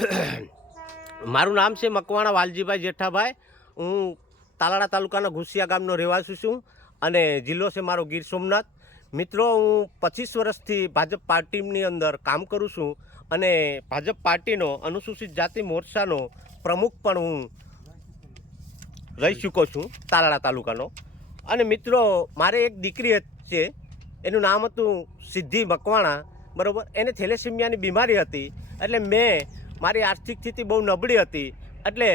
મારું નામ છે મકવાણા વાલજીભાઈ જેઠાભાઈ. હું તાલાળા તાલુકાના ઘુસિયા ગામનો રહેવાસી છું અને જિલ્લો છે મારો ગીર સોમનાથ. મિત્રો, હું પચીસ વર્ષથી ભાજપ પાર્ટીની અંદર કામ કરું છું અને ભાજપ પાર્ટીનો અનુસૂચિત જાતિ મોરચાનો પ્રમુખ પણ હું રહી ચૂક્યો છું તાલાળા તાલુકાનો. અને મિત્રો, મારે એક દીકરી છે. એનું નામ હતું સિદ્ધિ મકવાણા. બરાબર? એને થેલેસીમિયાની બીમારી હતી. એટલે મેં મારી આર્થિક સ્થિતિ બહુ નબળી હતી. એટલે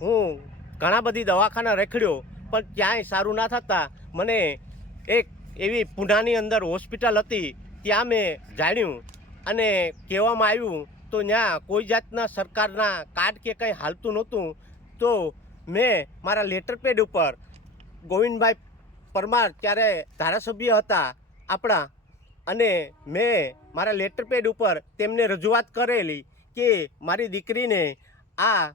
હું ઘણા બધી દવાખાના રેખડ્યો, પણ ક્યાંય સારું ના થતાં મને એક એવી પૂનાની અંદર હોસ્પિટલ હતી, ત્યાં મેં જાણ્યું અને કહેવામાં આવ્યું, તો ત્યાં કોઈ જાતના સરકારના કાર્ડ કે કંઈ હાલતું નહોતું, તો મેં મારા લેટર પેડ ઉપર ગોવિંદભાઈ પરમાર ત્યારે ધારાસભ્ય હતા આપણા, અને મેં મારા લેટર પેડ ઉપર તેમને રજૂઆત કરેલી. કે મારી દીકરીને આ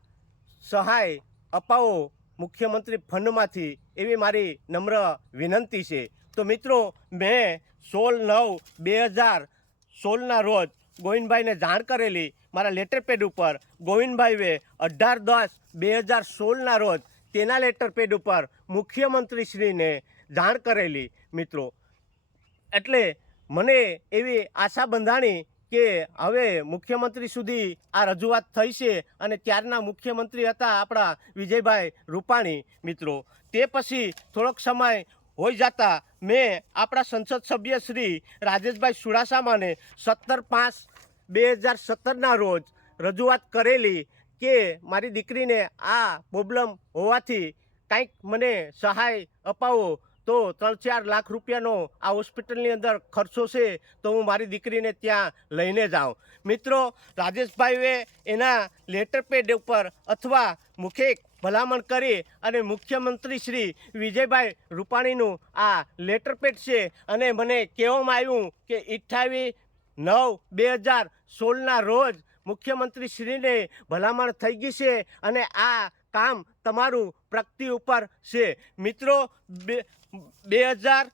સહાય અપાવો મુખ્યમંત્રી ફંડમાંથી એવી મારી નમ્ર વિનંતી છે. તો મિત્રો, મેં સોળ નવ બે હજાર સોળના રોજ ગોવિંદભાઈને જાણ કરેલી મારા લેટર પેડ ઉપર. ગોવિંદભાઈએ અઢાર દસ બે હજાર સોળના રોજ તેના લેટર પેડ ઉપર મુખ્યમંત્રીશ્રીને જાણ કરેલી. મિત્રો, એટલે મને એવી આશા બંધાણી કે હવે મુખ્યમંત્રી સુધી આ રજૂઆત થઈ છે અને ત્યારના મુખ્યમંત્રી હતા આપણા વિજયભાઈ રૂપાણી મિત્રો. તે પછી થોડોક સમય હોઈ જતા મેં આપણા સંસદ સભ્ય શ્રી રાજેશભાઈ સુડાસામાને સત્તર પાંચ બે હજાર સત્તરના રોજ રજૂઆત કરેલી કે મારી દીકરીને આ પ્રોબ્લેમ હોવાથી કાંઈક મને સહાય અપાવો તો ત્રણ ચાર લાખ રૂપિયાનો આ હોસ્પિટલની અંદર ખર્ચો છે તો હું મારી દીકરીને ત્યાં લઈને જાઉં. મિત્રો, રાજેશભાઈએ એના લેટર પેડ ઉપર અથવા મુખે ભલામણ કરી અને મુખ્યમંત્રી શ્રી વિજયભાઈ રૂપાણીનું આ લેટર પેડ છે અને મને કહેવામાં આવ્યું કે અઠ્ઠાવીસ નવ બે હજાર સોળના રોજ મુખ્યમંત્રી શ્રીને ભલામણ થઈ ગઈ છે અને આ કામ તમારું પ્રગતિ ઉપર છે. મિત્રો, બે બે હજાર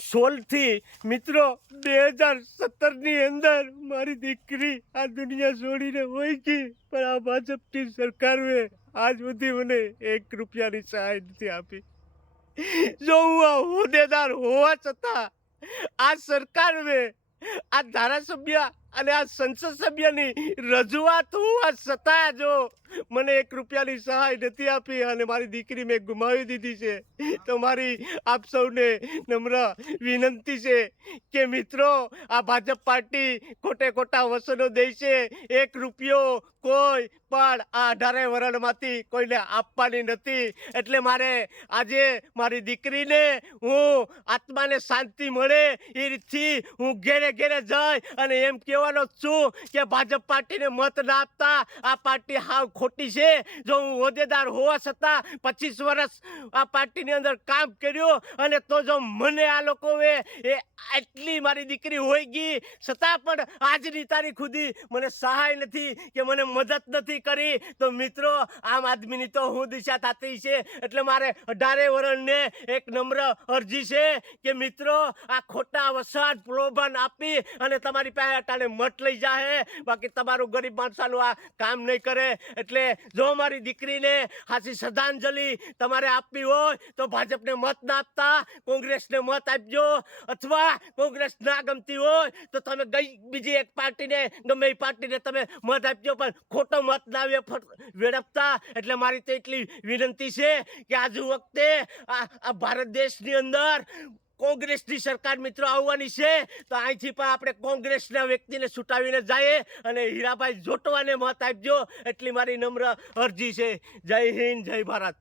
સોળથી મિત્રો બે હજાર સત્તરની અંદર મારી દીકરી આ દુનિયા છોડીને હોય ગઈ પણ આ ભાજપની સરકારે આજ સુધી મને એક રૂપિયાની સહાય નથી આપી. જો હું આ હોદ્દેદાર હોવા છતાં આ સરકારે આ ધારાસભ્ય અને આ સંસદ સભ્યની રજૂઆત હોવા છતાં જો મને એક રૂપિયાની સહાય નથી આપી અને મારી દીકરી મેં ગુમાવી દીધી છે. તો મારી આપ સૌને નમ્ર વિનંતી છે કે મિત્રો, આ ભાજપ પાર્ટી ખોટે ખોટા વસનો દે છે એક રૂપિયો કોઈ પણ આ અઢારે વરણમાંથી કોઈને આપવાની નથી. એટલે મારે આજે મારી દીકરીને હું આત્માને શાંતિ મળે એ રીતથી હું ઘેરે ઘેરે જઈ અને એમ કહેવાનો છું કે ભાજપ પાર્ટીને મત ના આપતા આ પાર્ટી હાવ ખોટી છે? જો હું હોદ્દેદાર હોવા છતાં પચીસ વર્ષ આ પાર્ટીની અંદર કામ કર્યું અને તો જો મને આ લોકોએ એ આટલી મારી દીકરી હોઈ ગઈ, છતાં પણ આજની તારીખ સુધી મને સહાય નથી કે મને મદદ નથી કરી, તો મિત્રો, આમ આદમીની તો હું દિશા થતી છે. એટલે મારે અઢારે વરણને એક નમ્ર અરજી છે કે મિત્રો, આ ખોટા વસાદ પ્રલોભન આપી અને તમારી પાસે અટાણે મત લઈ જાહે. બાકી તમારું ગરીબ માણસાનું આ કામ નહીં કરે. એટલે જો મારી દીકરીને હાસી શ્રદ્ધાંજલિ તમારે આપવી હોય, તો ભાજપને મત ના આપતા, કોંગ્રેસને મત આપજો. અથવા કોંગ્રેસ ના ગમતી હોય, તો તમે ગઈ, બીજી એક પાર્ટીને, ગમે એ પાર્ટીને તમે મત આપજો, પણ ખોટો મત ના વેડપતા એટલે મારી તો એટલી વિનંતી છે કે આજુ વખતે આ ભારત દેશની અંદર કોંગ્રેસની સરકાર મિત્રો આવવાની છે, તો અહીંથી પણ આપણે કોંગ્રેસના વ્યક્તિને છૂટાવીને જઈએ અને હીરાભાઈ જોટવાને મત આપજો. એટલી મારી નમ્ર અરજી છે. જય હિન્દ, જય ભારત.